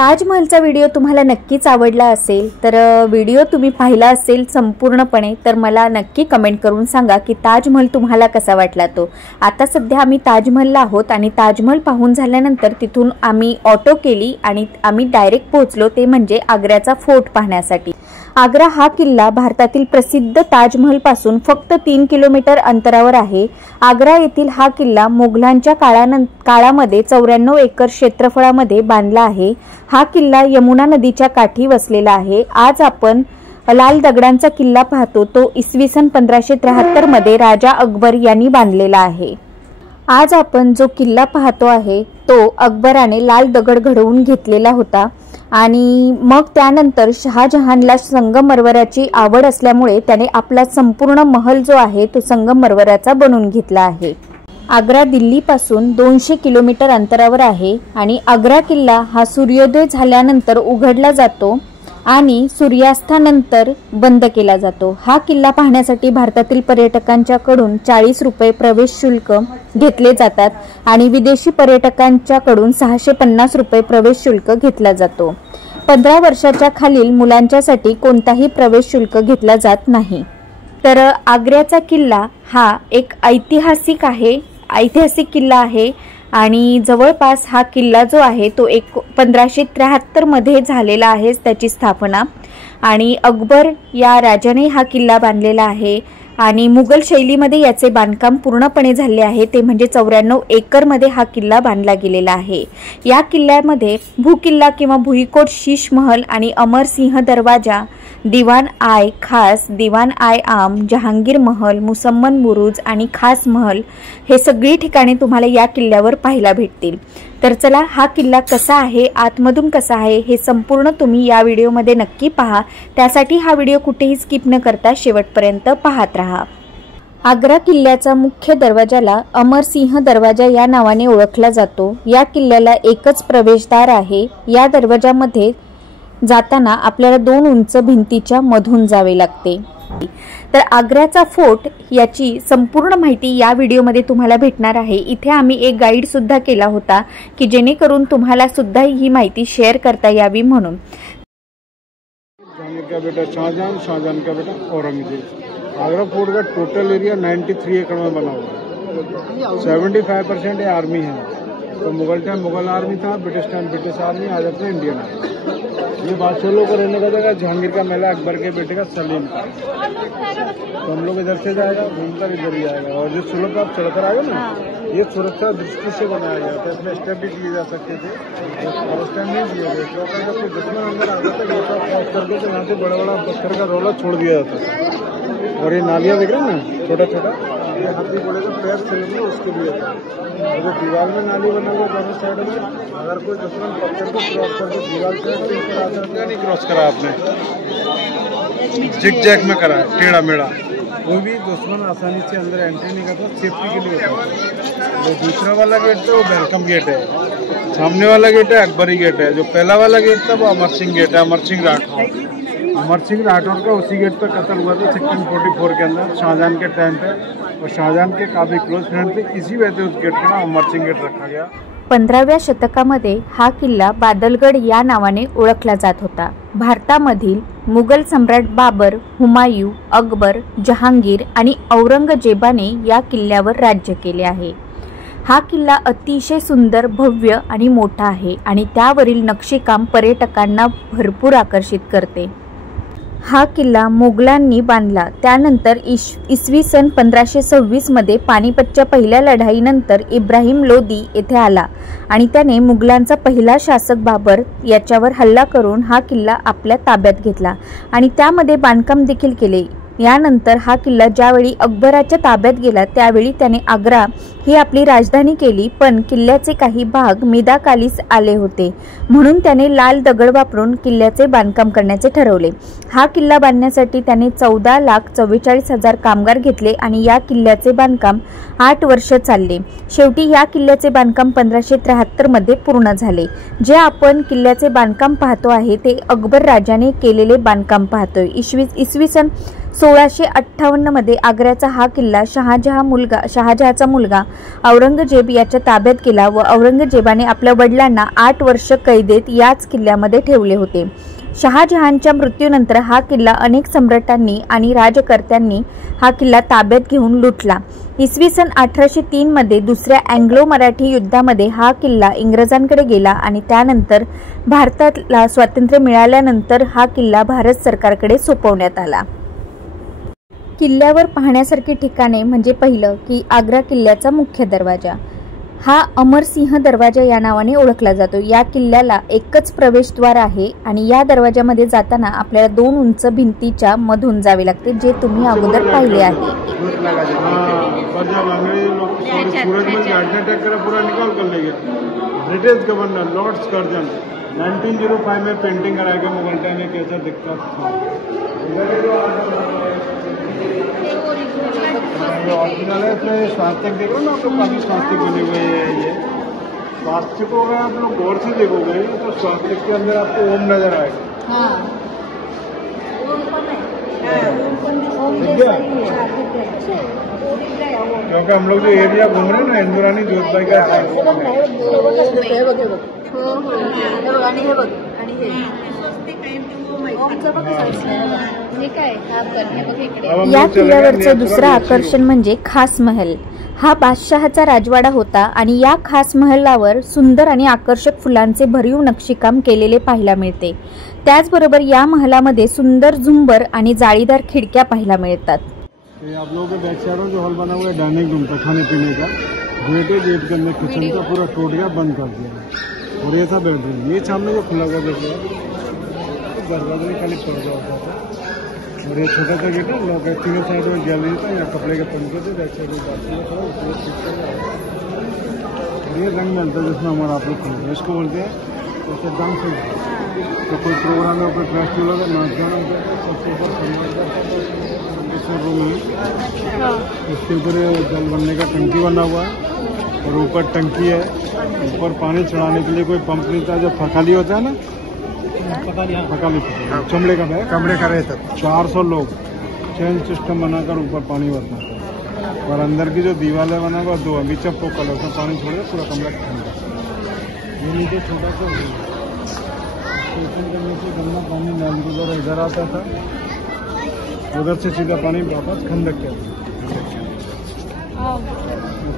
ताजमहलचा video तुम्हाला नक्कीच आवडला असेल तर व्हिडिओ तुम्ही पाहिला असेल संपूर्णपणे तर मला नक्की कमेंट करून सांगा की ताजमहल तुम्हाला कसा वाटला तो। आता सध्या आम्ही ताजमहलला आहोत आणि ताजमहल पाहून झाल्यानंतर तिथून आम्ही ऑटो केली आणि आम्ही डायरेक्ट पोहोचलो ते म्हणजे आग्र्याचा फोर्ट पाहण्यासाठी। आग्रा हा किल्ला भारतातील प्रसिद्ध ताजमहल पासून फक्त 3 किलोमीटर अंतरावर आहे। आग्रा येथील हा किल्ला मोगलांच्या काळामध्ये 94 एकर क्षेत्रफळामध्ये बांधला आहे। हा किल्ला यमुना नदीच्या काठी वसलेला आहे। आज आपण लाल दगडांचा किल्ला पाहतो तो इसवी सन 1573 मध्ये राजा अकबर यांनी बांधलेला आहे। आज आपण जो किल्ला पाहतो आहे तो अकबराने लाल दगड घडवून घेतलेला होता आणि मग त्यानंतर शहाजहानला संगमरवराची आवड असल्यामुळे त्याने आपला संपूर्ण महल जो आहे तो संगमरवराचा बनवून घेतला आहे। आग्रा दिल्ली पासून 200 किलोमीटर अंतरावर आहे आणि आग्रा किल्ला हा सूर्योदय झाल्यानंतर उघडला जातो आणि सूर्यास्तानंतर बंद केला जातो। हा किल्ला पाहण्यासाठी भारतातील पर्यटकांच्याकडून 40 रुपये प्रवेश शुल्क घेतले जातात आणि विदेशी पर्यटकांच्याकडून 650 रुपये प्रवेश शुल्क घेतला जातो। 15 वर्षाच्या खालील मुलांच्यासाठी कोणताही प्रवेश शुल्क घेतला जात नाही। तर आग्र्याचा किल्ला हा एक ऐतिहासिक किल्ला आहे आणि जवळपास हा किल्ला जो आहे तो 1573 मध्ये झालेला आहे त्याची स्थापना आणि अकबर या राजाने हा किल्ला बांधलेला आहे आणि मुघल शैलीमध्ये याचे बांधकाम पूर्णपणे झाले आहे ते म्हणजे 94 एकर मध्ये हा किल्ला बांधला गेलेला आहे। या किल्ल्यामध्ये भूकिल्ला किंवा भुईकोट शीश महल आणि अमर सिंह दरवाजा, दिवान आय खास, दिवान आय आम, जहांगीर महल, मुसम्मन बुरुज आणि खास महल हे सगळी ठिकाणे तुम्हाला या किल्ल्यावर पाहायला भेटतील। तर चला हा किल्ला कसा आहे, आतमधून कसा आहे हे संपूर्ण तुम्ही या व्हिडिओमध्ये नक्की पहा। त्यासाठी हा व्हिडिओ कुठेही स्किप न करता शेवटपर्यंत पाहत राहा। आग्रा किल्ल्याचा मुख्य दरवाजाला अमर सिंह दरवाजा या नावाने ओळखला जातो। या किल्ल्याला एकच प्रवेशद्वार आहे। या दरवाजामध्ये जाताना आपल्याला 2 उंच भिंतीच्या मधून जावे लागते। तर आग्र्याचा फोर्ट याची संपूर्ण माहिती या व्हिडिओमध्ये तुम्हाला भेटणार आहे। इथे आम्ही एक गाईड सुद्धा केला होता की जेणेकरून तुम्हाला सुद्धा ही माहिती शेअर करता यावी म्हणून। जहांगीर का बेटा शाहजहां का बेटा औरंगजेब। आगरा फोर्ट का टोटल एरिया 93 एकड़ में बना हुआ है। 75% आर्मी है। तो मुगल टाइम मुगल आर्मी था, ब्रिटिश टाइम ब्रिटिश आर्मी, आज अपने इंडियन आर्मी। ये बादशाहों को रहने का जगह जहांगीर का महल अकबर के बेटे का सलीम का। तो हम लोग इधर से जाएगा घूमकर इधर ही आएगा और जिस सुलभ आप चढ़कर आएगा ना ये सुरक्षा दृष्टि से बनाया गया था। इसमें स्टेप भी किए जा सकते थे और उस टाइम नहीं किए गए क्योंकि जब कोई दुश्मन अंदर आ जाता है क्रॉस करके तो यहाँ से बड़ा बड़ा पत्थर का रोला छोड़ दिया जाता था। और ये नालियाँ देख रहे हैं ना छोटा छोटा, ये हाथी घोड़े का पैर चलेंगे उसके लिए था। जो दीवार में नाली बना हुआ दोनों साइड में, अगर कोई दुश्मन पत्थर को क्रॉस करके दीवार से ऊपर आ सकता नहीं क्रॉस करा आपने, जिग जैग में करा है टेढ़ा मेढ़ा, कोई भी दुश्मन आसानी से अंदर एंट्री नहीं करता, सेफ्टी के लिए होता है। जो दूसरा वाला गेट था वो वेलकम गेट है, सामने वाला गेट है अकबरी गेट है। जो पहला वाला गेट था वो अमर सिंह गेट है, अमर सिंह राठौर। अमर सिंह राठौर का उसी गेट पर कत्ल हुआ था 1644 के अंदर शाहजहां के टाइम पे, और शाहजहां के काफी क्लोज फ्रेंड थे, इसी वजह से उस गेट का नाम अमर सिंह गेट रखा गया। 15व्या शतकामध्ये हा किल्ला बादलगड या नावाने ओळखला जात होता। भारतामधील मुघल सम्राट बाबर, हुमायूं, अकबर, जहांगीर आणि औरंगजेबाने या किल्ल्यावर राज्य केले आहे। हा किल्ला अतिशय सुंदर, भव्य आणि मोठा आहे आणि त्यावरील नक्षीकाम पर्यटकांना भरपूर आकर्षित करते। हा किल्ला मोगलांनी बांधला। त्यानंतर इसवी सन 1526 मध्ये पानिपतच्या पहिल्या लढाईनंतर इब्राहिम लोदी येथे आला आणि त्याने मुघलांचा पहिला शासक बाबर याच्यावर हल्ला करून हा किल्ला आपल्या ताब्यात घेतला आणि त्यामध्ये बांधकाम देखील केले। यानंतर हा किल्ला ज्यावेळी अकबराच्या ताब्यात गेला त्यावेळी त्याने आग्रा ही आपली राजधानी केली, पण किल्ल्याचे काही भाग मिदाकालीस आले होते म्हणून त्याने लाल दगड वापरून किल्ल्याचे बांधकाम करण्याचे ठरवले। हा किल्ला बांधण्यासाठी त्याने 14,44,000 कामगार घेतले आणि या किल्ल्याचे बांधकाम 8 वर्ष चालले। शेवटी या किल्ल्याचे बांधकाम 1573 मध्ये पूर्ण झाले। जे आपण किल्ल्याचे बांधकाम पाहतो आहे ते अकबर राजाने केलेले बांधकाम पाहतोय। इसवी सन 1658 मध्ये आग्र्याचा हा किल्ला शहाजहाचा मुलगा औरंगजेब याच्या ताब्यात गेला व औरंगजेबाने आपल्या वडिलांना 8 वर्ष कैदेत याच किल्ल्यामध्ये ठेवले होते। शहाजहानच्या मृत्यूनंतर हा किल्ला अनेक सम्राटांनी आणि राजकर्त्यांनी हा किल्ला ताब्यात घेऊन लुटला। इसवी सन 1803 मध्ये दुसऱ्या अँग्लो मराठी युद्धामध्ये हा किल्ला इंग्रजांकडे गेला आणि त्यानंतर भारताला स्वातंत्र्य मिळाल्यानंतर हा किल्ला भारत सरकारकडे सोपवण्यात आला। किल्ल्यावर पाहण्यासारखी ठिकाणे म्हणजे पहिलं की आग्रा किल्ल्याचा मुख्य दरवाजा, हा अमरसिंह दरवाजा या नावाने ओळखला जातो। या किल्ल्याला एकच प्रवेशद्वार आहे आणि या दरवाजामध्ये जाताना आपल्याला 2 उंच भिंतीच्या मधून जावे लागते, जे तुम्ही अगोदर पाहिले आहे। ब्रिटिश गवर्नर लॉर्ड स्कर्जन 1905 में पेंटिंग करा के मुगल टाइम में कैसा दिखता था। ओरिजिनल है, इसमें स्वास्थ्य देखो ना, आपको काफी स्वास्थ्य बने हुए हैं। ये स्वास्थ्य को अगर आप लोग गौर से देखोगे तो स्वास्थ्य के अंदर आपको ओम नजर आएगा। हाँ। क्योंकि हम लोग जो एरिया घूम रहे हैं ना, इंदुरानी जोधबाई का या किल्ल्यावरचं दुसरं आकर्षण म्हणजे खास महल। हा बादशहाचा राजवाडा होता आणि या खास महलावर सुंदर आणि आकर्षक फुलांचे भरीव नक्षीकाम केलेले पाहायला मिळते। त्याचबरोबर या महलामध्ये सुंदर झुंबर आणि जाळीदार खिडक्या पाहायला मिळतात। आप लोगों के बैक साइड में जो हॉल बना हुआ है डाइनिंग रूम का, खाने पीने का, गेट के अंदर किचन का पूरा टूट गया, बंद कर दिया। और ये था बेडरूम, ये सामने जो खुला हुआ देखो दरवाजे में खाली पर्दा होता था। और ये छोटा सा गेट है, लॉक है, तीनों साइड में गैलरी था, यहाँ कपड़े के पंखे थे, बैक साइड में बाथरूम था, और ये रंग मिलता है जिसमें हमारा आप लोग खुले, इसको बोलते हैं जैसे डांस। तो कोई प्रोग्राम है, कोई फेस्टिवल है, नाच गाना होता है, सबसे ऊपर रूम है, इसके ऊपर जल बनने का टंकी बना हुआ है और ऊपर टंकी है। ऊपर पानी चढ़ाने के लिए कोई पंप नहीं था, जो फकाली होता है ना, फकाली चमड़े का रहता। 400 लोग चेन सिस्टम बनाकर ऊपर पानी भरता है और अंदर की जो दीवार बना हुआ 2 अभी चप्पो कलर से पानी छोड़े पूरा कमरा ठंडा। ये नीचे छोटा सा स्टेशन के नीचे गंदा पानी नाली के द्वारा इधर आता था, उधर से सीधा पानी वापस खंडक के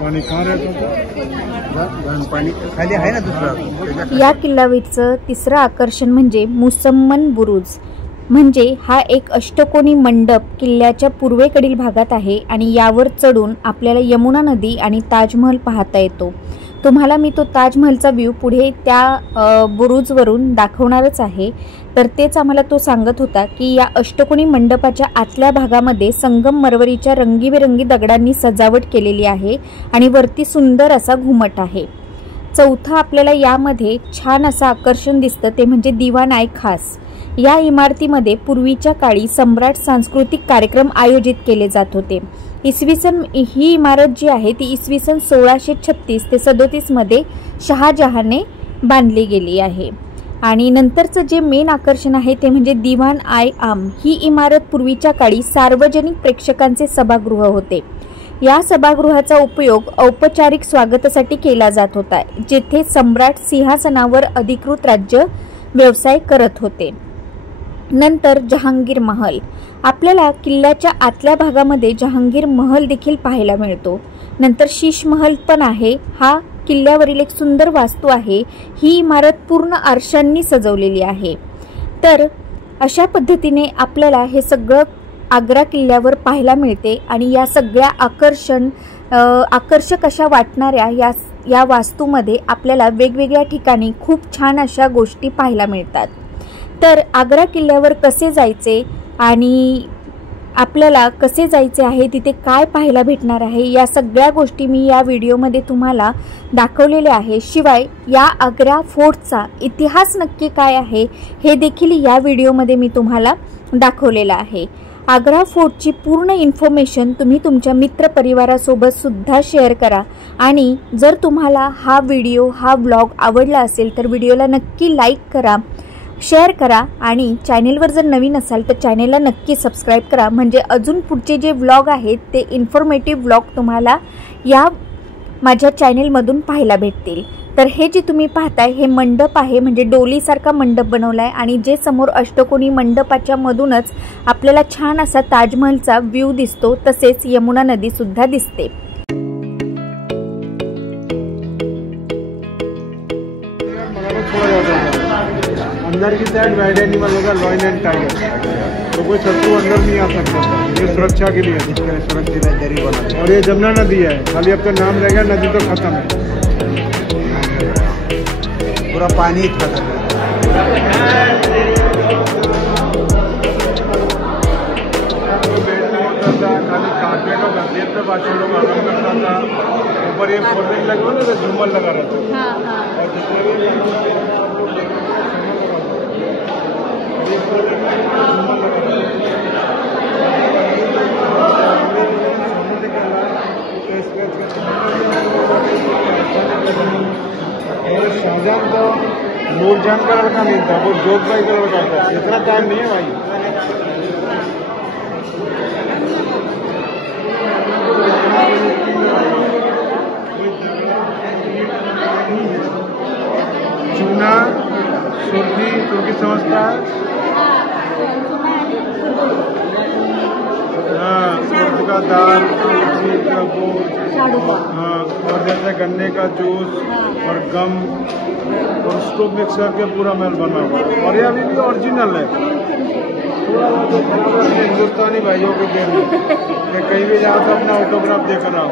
पाणी कहाँ रहता था, पाणी खाली आहे ना दुसरा। या किल्ल्यावरचं तिसरं आकर्षण म्हणजे मुसम्मन बुरुज, म्हणजे हा एक अष्टकोनी मंडप किल्ल्याच्या पूर्वेकडील भागात आहे आणि यावर चढून आपल्याला यमुना नदी आणि ताजमहल पाहता येतो। तुम्हाला मी तो ताजमहलचा व्ह्यू पुढे त्या बुरुजवरून दाखवणारच आहे। तर तेच आम्हाला तो सांगत होता की या अष्टकोनी मंडपाच्या आतल्या भागामध्ये संगमरवरीच्या रंगीबेरंगी दगडांनी सजावट केलेली आहे आणि वरती सुंदर असा घुमट आहे। चौथा आपल्याला यामध्ये छान असं आकर्षण दिसतं ते म्हणजे दिवाण-ए खास। या इमारतीमध्ये पूर्वीच्या काळी सम्राट सांस्कृतिक कार्यक्रम आयोजित केले जात होते। ही इमारत जी आहे ती इसवी सन 1636 ते 37 मध्ये शहाजहानने बांधली गेली आहे। आणि नंतरचं जे मेन आकर्षण आहे ते म्हणजे दिवाण-ए-आम। ही इमारत पूर्वीच्या काळी सार्वजनिक प्रेक्षकांचे सभागृह होते। या सभागृहाचा उपयोग औपचारिक स्वागतासाठी केला जात होता, जेथे सम्राट सिंहासनावर अधिकृत राज्य व्यवसाय करत होते। नंतर जहांगीर महल, आपल्याला किल्ल्याच्या आतल्या भागामध्ये जहांगीर महल देखील पाहायला मिळतो। नंतर शीश महल पण आहे, हा किल्ल्यावरील एक सुंदर वास्तू आहे। ही इमारत पूर्ण आरशांनी सजवलेली आहे। तर अशा पद्धतीने आपल्याला हे सगळं आग्रा किल्ल्यावर पाहायला मिळते आणि या सगळ्या आकर्षक अशा वाटणाऱ्या या वास्तूमध्ये आपल्याला वेगवेगळ्या ठिकाणी खूप छान अशा गोष्टी पाहायला मिळतात। तर आग्रा किल्ल्यावर कसे जायचे आणि आपल्याला कसे जायचे आहे, तिथे काय पाहायला भेटणार आहे, या सगळ्या गोष्टी मी या व्हिडिओमध्ये तुम्हाला दाखवलेले आहे। शिवाय या आग्रा फोर्टचा इतिहास नक्की काय आहे हे देखील या व्हिडिओमध्ये मी तुम्हाला दाखवलेला आहे। आग्रा फोर्टची पूर्ण इन्फॉर्मेशन तुम्ही तुमच्या मित्रपरिवारासोबत सुद्धा शेअर करा आणि जर तुम्हाला हा व्हिडिओ हा व्लॉग आवडला असेल तर व्हिडिओला नक्की लाईक करा शेअर करा आणि चॅनेलवर जर नवीन असाल तर चॅनेलला नक्की सबस्क्राईब करा, म्हणजे अजून पुढचे जे व्लॉग आहेत ते इन्फॉर्मेटिव्ह व्लॉग तुम्हाला या माझ्या चॅनेलमधून पाहायला भेटतील। तर हे जे तुम्ही पाहताय हे मंडप आहे, म्हणजे डोलीसारखा मंडप बनवला आहे आणि जे समोर अष्टकोनी मंडपाच्या मधूनच आपल्याला छान असा ताजमहलचा व्ह्यू दिसतो, तसेच यमुना नदी सुद्धा दिसते। अंदर की साइड वाइड एनिमल होगा, लॉयन एंड टाइगर, तो कोई शत्रु अंदर नहीं आ सकता। ये सुरक्षा के लिए सुरक्षित दरी बना, और ये जमुना नदी है, खाली अब तो नाम रह गया, नदी तो खत्म है, पूरा पानी खत्म है। खाली कारपेट और गद्दे पे बाकी लोग आराम करता था, ऊपर ये फोल्डिंग लगे हुए ना, झूमर लगा रहता था, और जितने भी शाहजहां तो नूरजहां का लड़का नहीं था, वो जोध भाई का लड़का था, इतना टाइम नहीं है भाई। चूना तुर्की समझता है, हाँ, उर्द का दाल, हाँ, और जैसे गन्ने का जूस और गम और उसको मिक्स करके पूरा महल बना हुआ है, और ये अभी भी ओरिजिनल है। थोड़ा बहुत हिंदुस्तानी भाइयों के देर में कहीं भी जाओ तो अपना ऑटोग्राफ देकर आओ।